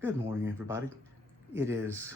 Good morning, everybody. It is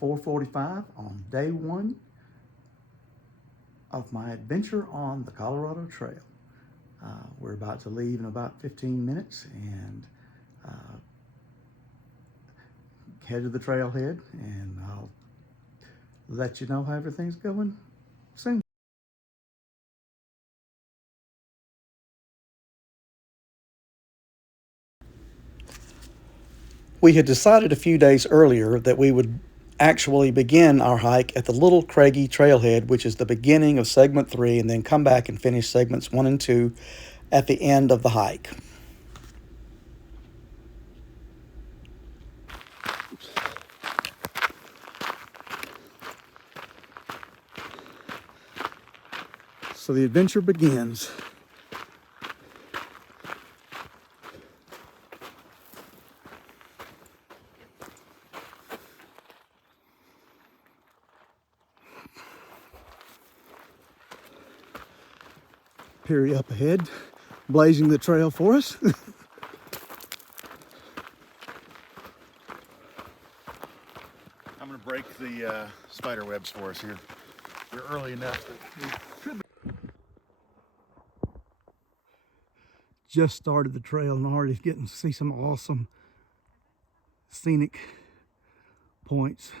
4:45 on day one of my adventure on the Colorado Trail. We're about to leave in about 15 minutes and head to the trailhead, and I'll let you know how everything's going soon. We had decided a few days earlier that we would actually begin our hike at the Little Craggy Trailhead, which is the beginning of segment 3, and then come back and finish segments 1 and 2 at the end of the hike. So the adventure begins. Peary up ahead, blazing the trail for us. I'm going to break the spider webs for us here. We're early enough that we should be. Just started the trail and already getting to see some awesome scenic points.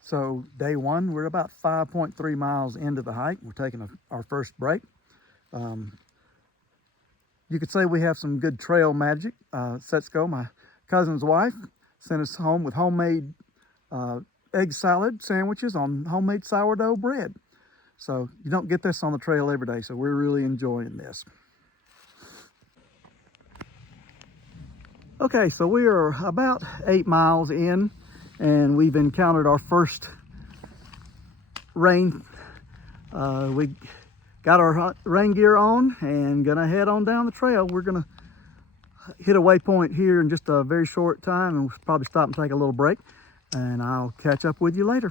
So day one, we're about 5.3 miles into the hike. We're taking our first break. You could say we have some good trail magic. Setsko, my cousin's wife, sent us home with homemade egg salad sandwiches on homemade sourdough bread. So you don't get this on the trail every day, so we're really enjoying this. Okay, so we are about 8 miles in, and we've encountered our first rain. We got our rain gear on and gonna head on down the trail. We're gonna hit a waypoint here in just a very short time, and we'll probably stop and take a little break, and I'll catch up with you later.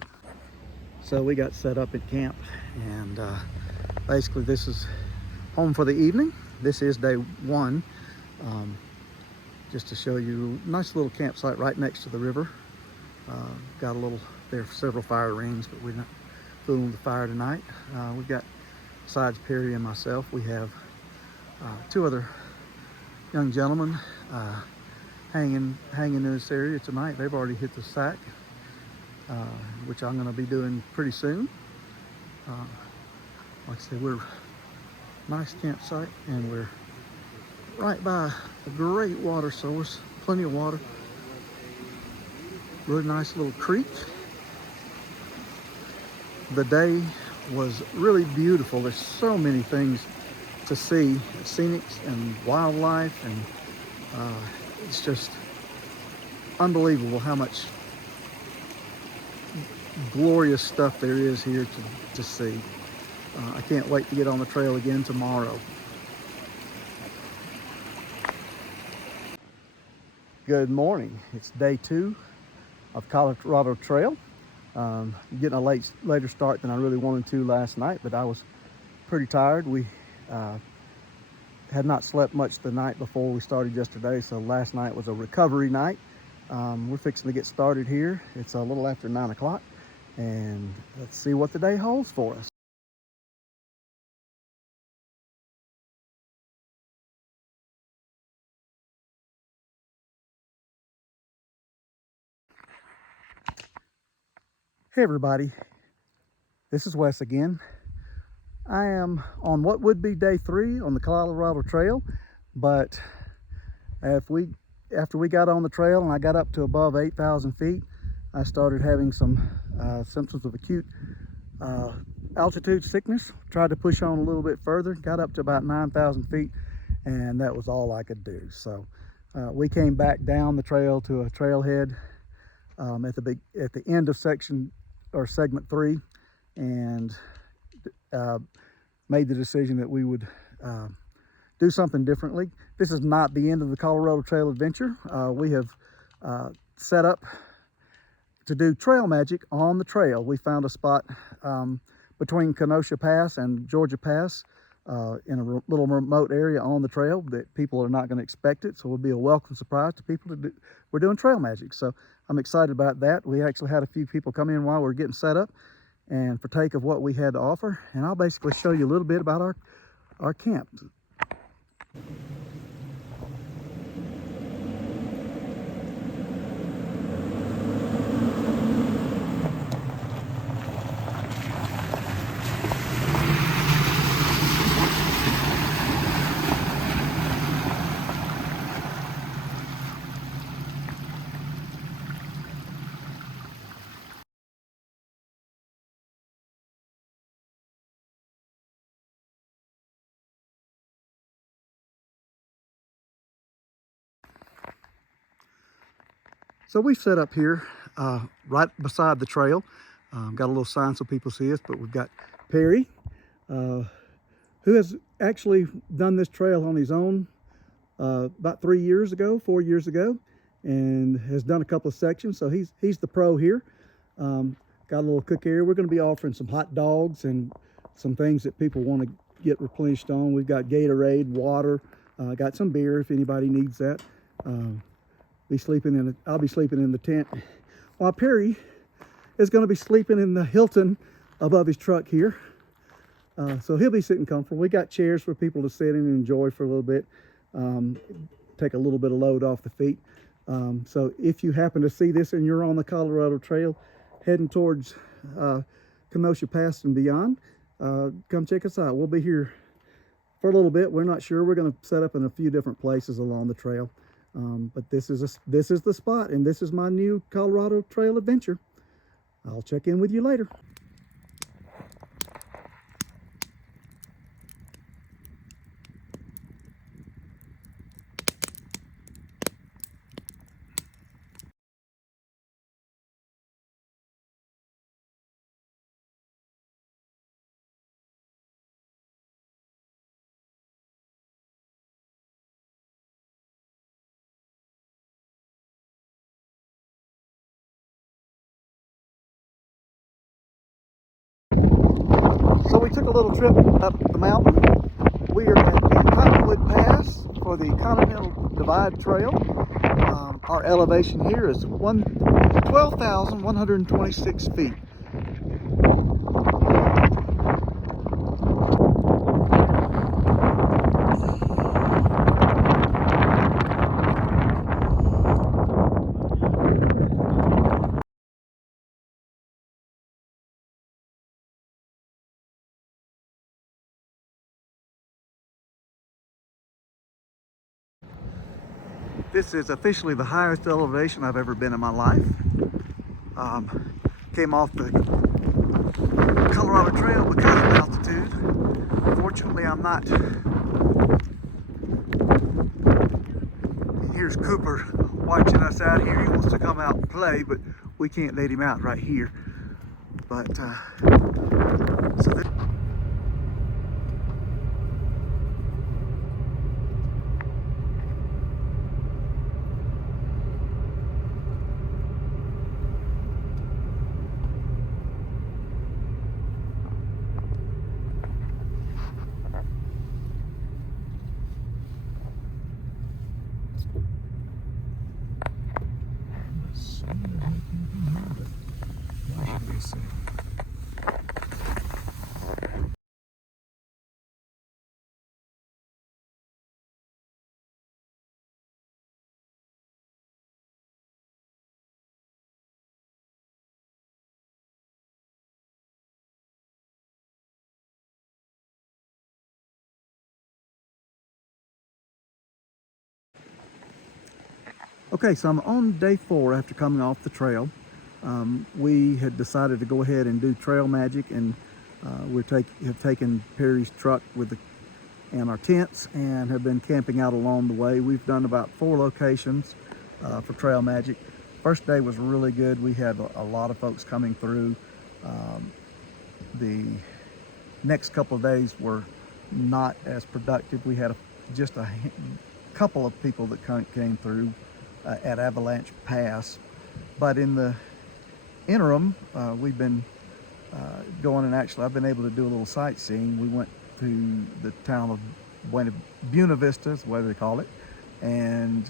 So we got set up at camp, and basically this is home for the evening. This is day one. Just to show you, nice little campsite right next to the river. Got a little, there are several fire rings, but we're not fooling with the fire tonight. We've got, besides Peary and myself, we have two other young gentlemen hanging in this area tonight. They've already hit the sack, which I'm going to be doing pretty soon. Like I said, we're nice campsite, and we're right by a great water source, plenty of water. Really nice little creek. The day was really beautiful. There's so many things to see, scenics and wildlife, and it's just unbelievable how much glorious stuff there is here to see. I can't wait to get on the trail again tomorrow. Good morning. It's day 2 of Colorado Trail. Getting a later start than I really wanted to last night, but I was pretty tired. We had not slept much the night before we started yesterday, so last night was a recovery night. We're fixing to get started here. It's a little after 9 o'clock, and let's see what the day holds for us. Hey everybody, this is Wes again. I am on what would be day 3 on the Colorado Trail, but after we got on the trail and I got up to above 8,000 feet, I started having some symptoms of acute altitude sickness. Tried to push on a little bit further, got up to about 9,000 feet, and that was all I could do. So we came back down the trail to a trailhead at the end of section or segment 3, and made the decision that we would do something differently. This is not the end of the Colorado Trail adventure. We have set up to do trail magic on the trail. We found a spot between Kenosha Pass and Georgia Pass in a little remote area on the trail that people are not going to expect it. So it'll be a welcome surprise to people. We're doing trail magic. So I'm excited about that. We actually had a few people come in while we were getting set up and partake of what we had to offer. And I'll basically show you a little bit about our camp. So we've set up here right beside the trail. Got a little sign so people see us, but we've got Perry, who has actually done this trail on his own about 4 years ago, and has done a couple of sections. So he's the pro here. Got a little cook area. We're going to be offering some hot dogs and some things that people want to get replenished on. We've got Gatorade, water, got some beer if anybody needs that. I'll be sleeping in the tent, while Perry is going to be sleeping in the Hilton above his truck here. So he'll be sitting comfortable. We got chairs for people to sit in and enjoy for a little bit, take a little bit of load off the feet. So if you happen to see this and you're on the Colorado Trail heading towards Kenosha Pass and beyond, come check us out. We'll be here for a little bit. We're not sure. We're going to set up in a few different places along the trail. But this is the spot, and this is my new Colorado Trail adventure. I'll check in with you later. So we took a little trip up the mountain. We are at the Cottonwood Pass for the Continental Divide Trail. Our elevation here is 12,126 feet. This is officially the highest elevation I've ever been in my life. Came off the Colorado Trail because of altitude. Fortunately, I'm not. Here's Cooper watching us out here. He wants to come out and play, but we can't let him out right here. But so this Okay, so I'm on day 4 after coming off the trail. We had decided to go ahead and do trail magic, and we have taken Perry's truck and our tents and have been camping out along the way. We've done about 4 locations for trail magic. first day was really good. We had a lot of folks coming through. The next couple of days were not as productive. We had just a couple of people that came through at Avalanche Pass. But in the interim, we've been going, and actually I've been able to do a little sightseeing. We went to the town of Buena Vista, is the way they call it, and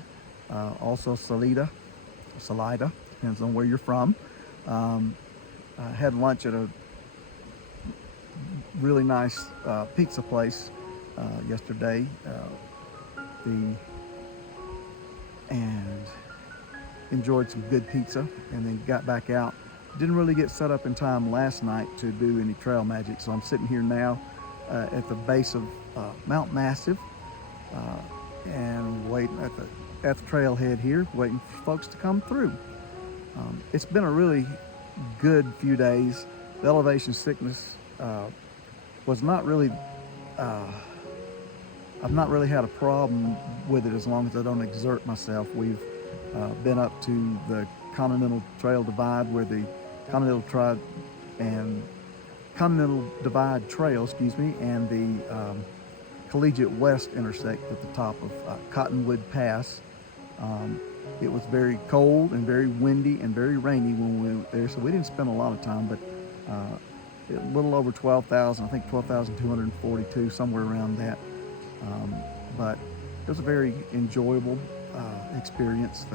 also Salida, depends on where you're from. I had lunch at a really nice pizza place yesterday, and enjoyed some good pizza, and then got back out. Didn't really get set up in time last night to do any trail magic, so I'm sitting here now at the base of Mount Massive, and waiting at the trailhead here, waiting for folks to come through. It's been a really good few days. The elevation sickness was not really, I've not really had a problem with it as long as I don't exert myself. We've been up to the Continental Trail Divide, where the Continental Divide Trail, and the Collegiate West intersect at the top of Cottonwood Pass. It was very cold and very windy and very rainy when we went there, so we didn't spend a lot of time, but a little over 12,000, I think 12,242, somewhere around that. But it was a very enjoyable experience,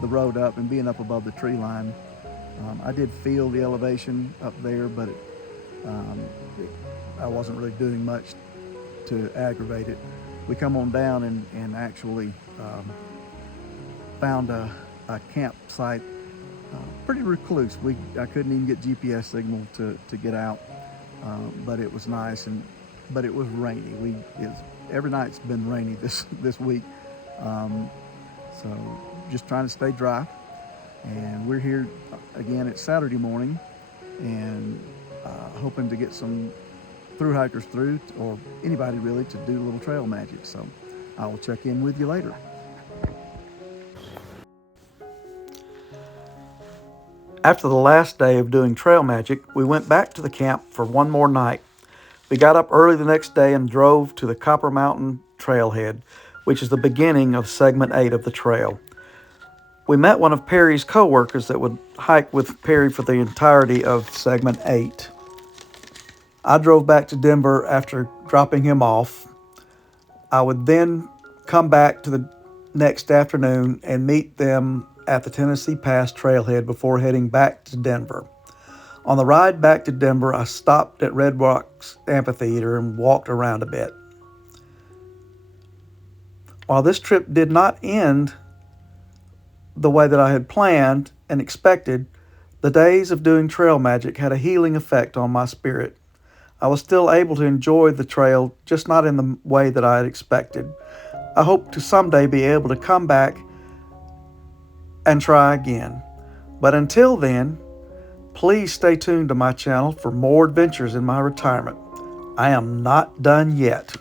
the road up and being up above the tree line. I did feel the elevation up there, but I wasn't really doing much to aggravate it. We come on down and actually found a campsite pretty recluse. I couldn't even get GPS signal to get out, but it was nice, but it was rainy. Every night's been rainy this week, so just trying to stay dry. And we're here again. It's Saturday morning, and hoping to get some through hikers through, or anybody really, to do a little trail magic. So I will check in with you later. After the last day of doing trail magic, we went back to the camp for one more night. We got up early the next day and drove to the Copper Mountain Trailhead, which is the beginning of segment 8 of the trail. We met one of Perry's co-workers that would hike with Perry for the entirety of segment 8. I drove back to Denver after dropping him off. I would then come back to the next afternoon and meet them at the Tennessee Pass Trailhead before heading back to Denver. On the ride back to Denver, I stopped at Red Rocks Amphitheater and walked around a bit. While this trip did not end the way that I had planned and expected, the days of doing trail magic had a healing effect on my spirit. I was still able to enjoy the trail, just not in the way that I had expected. I hope to someday be able to come back and try again. But until then, please stay tuned to my channel for more adventures in my retirement. I am not done yet.